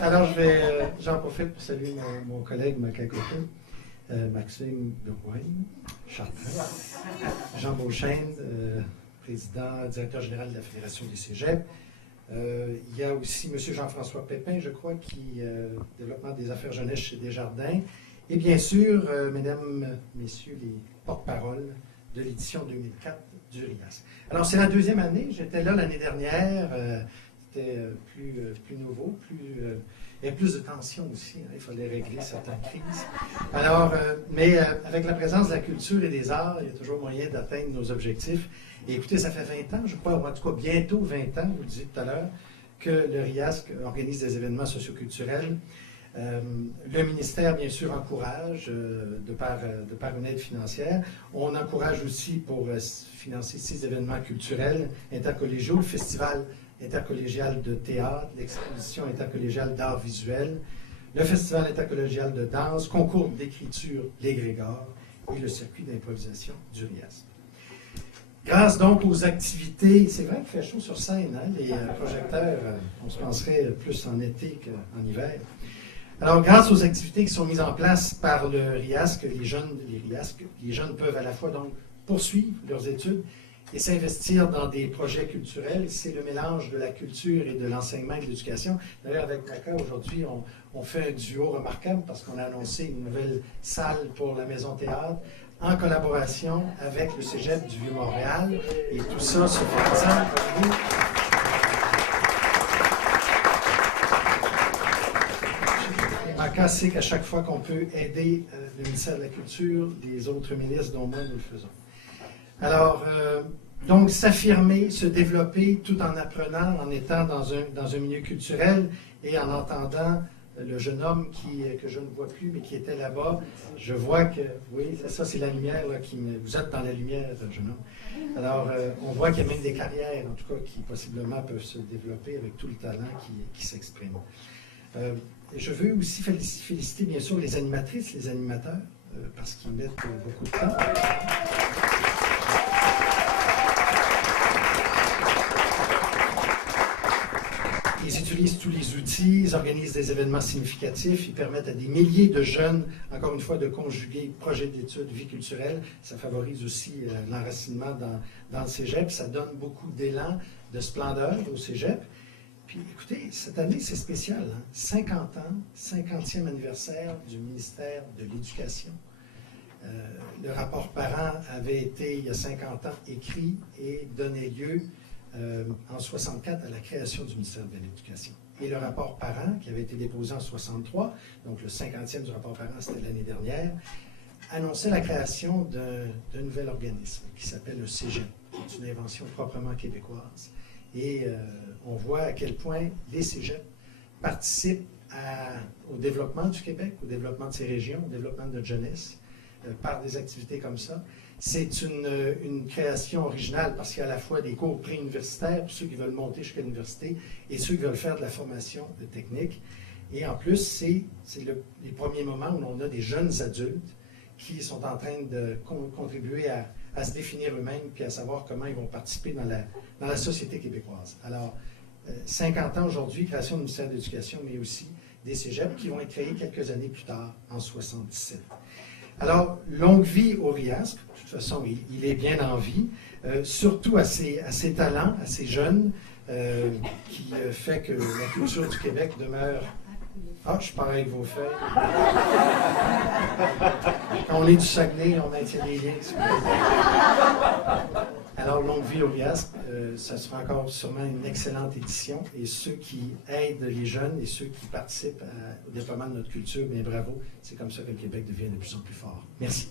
Alors, j'en profite pour saluer mon collègue, ma cacotin, Maxime Derouane, Chartrand, Jean Beauchesne, président, directeur général de la Fédération des cégeps. Il y a aussi M. Jean-François Pépin, je crois, qui développement des affaires jeunesse chez Desjardins. Et bien sûr, mesdames, messieurs, les porte-paroles de l'édition 2004 du RIASC. Alors, c'est la deuxième année. J'étais là l'année dernière. C'était plus nouveau, il y a plus de tension aussi. Hein, il fallait régler certaines crises. Alors, mais avec la présence de la culture et des arts, il y a toujours moyen d'atteindre nos objectifs. Et écoutez, ça fait 20 ans, je crois, ou en tout cas bientôt 20 ans, vous le disiez tout à l'heure, que le RIASC organise des événements socioculturels. Le ministère, bien sûr, encourage de par une aide financière. On encourage aussi pour financer 6 événements culturels intercollégiaux, le Festival intercollégial de théâtre, l'exposition intercollégiale d'art visuel, le Festival intercollégial de danse, concours d'écriture Les Grégores et le circuit d'improvisation du RIASC. Grâce donc aux activités, c'est vrai qu'il fait chaud sur scène, hein, les projecteurs, on se penserait plus en été qu'en hiver. Alors, grâce aux activités qui sont mises en place par le RIASC, les jeunes peuvent à la fois donc poursuivre leurs études et s'investir dans des projets culturels. C'est le mélange de la culture et de l'enseignement et de l'éducation. D'ailleurs, avec Naka, aujourd'hui, on fait un duo remarquable parce qu'on a annoncé une nouvelle salle pour la Maison Théâtre en collaboration avec le Cégep du Vieux-Montréal. Et tout ça se fait ensemble pour vous. Naka sait qu'à chaque fois qu'on peut aider le ministère de la Culture, les autres ministres, dont moi, nous le faisons. Alors, donc, s'affirmer, se développer tout en apprenant, en étant dans un milieu culturel et en entendant le jeune homme que je ne vois plus, mais qui était là-bas. Je vois que, oui, ça c'est la lumière, là, vous êtes dans la lumière, jeune homme. Alors, on voit qu'il y a même des carrières, en tout cas, qui possiblement peuvent se développer avec tout le talent qui s'exprime. Je veux aussi féliciter, bien sûr, les animatrices, les animateurs, parce qu'ils mettent beaucoup de temps. Ils utilisent tous les outils, ils organisent des événements significatifs, ils permettent à des milliers de jeunes, encore une fois, de conjuguer projet d'études, vie culturelle. Ça favorise aussi l'enracinement dans le cégep. Ça donne beaucoup d'élan, de splendeur au cégep. Puis écoutez, cette année, c'est spécial. Hein? 50 ans, 50e anniversaire du ministère de l'Éducation. Le rapport parent avait été, il y a 50 ans, écrit et donné lieu en 64 à la création du ministère de l'Éducation. Et le rapport parent, qui avait été déposé en 63, donc le 50e du rapport parent, c'était l'année dernière, annonçait la création d'un nouvel organisme qui s'appelle le Cégep, qui est une invention proprement québécoise. Et on voit à quel point les cégeps participent au développement du Québec, au développement de ces régions, au développement de notre jeunesse, par des activités comme ça. C'est une création originale parce qu'il y a à la fois des cours pré-universitaires pour ceux qui veulent monter jusqu'à l'université et ceux qui veulent faire de la formation technique. Et en plus, c'est les premiers moments où on a des jeunes adultes qui sont en train de contribuer à se définir eux-mêmes puis à savoir comment ils vont participer dans la société québécoise. Alors, 50 ans aujourd'hui, création du ministère de l'Éducation, mais aussi des cégeps qui vont être créés quelques années plus tard, en 77. Alors, longue vie au RIASC. De toute façon, il est bien en vie, surtout à ses talents, à ses jeunes, qui fait que la culture du Québec demeure... Ah, je parle avec vos feuilles. Quand on est du Saguenay, on maintient les liens. Alors, longue vie au RIASC, ça sera encore sûrement une excellente édition. Et ceux qui aident les jeunes et ceux qui participent au déploiement de notre culture, bien bravo. C'est comme ça que le Québec devient de plus en plus fort. Merci.